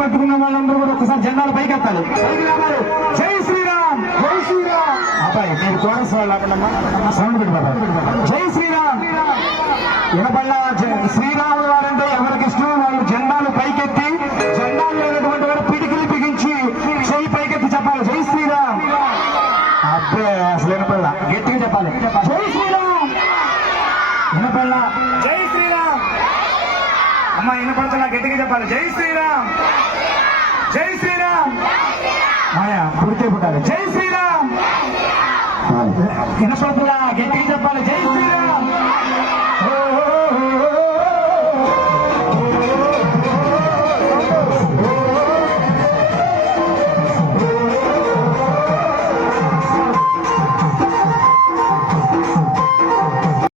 పట్టుకున్న వాళ్ళందరూ కూడా ఒకసారి జెండాలు పైకి ఎత్తాలి. జై శ్రీరామ్! జై శ్రీరామ్! అబ్బాయి మీరు కోరస్ వాళ్ళు సౌండ్ పెట్టుకోవాలి జై శ్రీరామ్! వినపల్లా శ్రీరాములు వారంటే ఎవరికి ఇష్టం వాళ్ళు జెండాలు పైకెత్తి జెండాలు లేనటువంటి వారు పిడికిలి బిగించి చెయ్యి పైకెత్తి చెప్పాలి. జై శ్రీరామ్! అబ్బే అసలు వినపల్లా గట్టిగా చెప్పాలి. జై శ్రీరామ్! వినపల్లా జై శ్రీరామ్! అమ్మ వినపడుతున్నా గట్టిగా చెప్పాలి. జై శ్రీరామ్! జై శ్రీరామ్! మాయా పుడితే పుట్టాలి. జై శ్రీరామ్! వినపడుతున్నా గట్టిగా చెప్పాలి. జై శ్రీరామ్!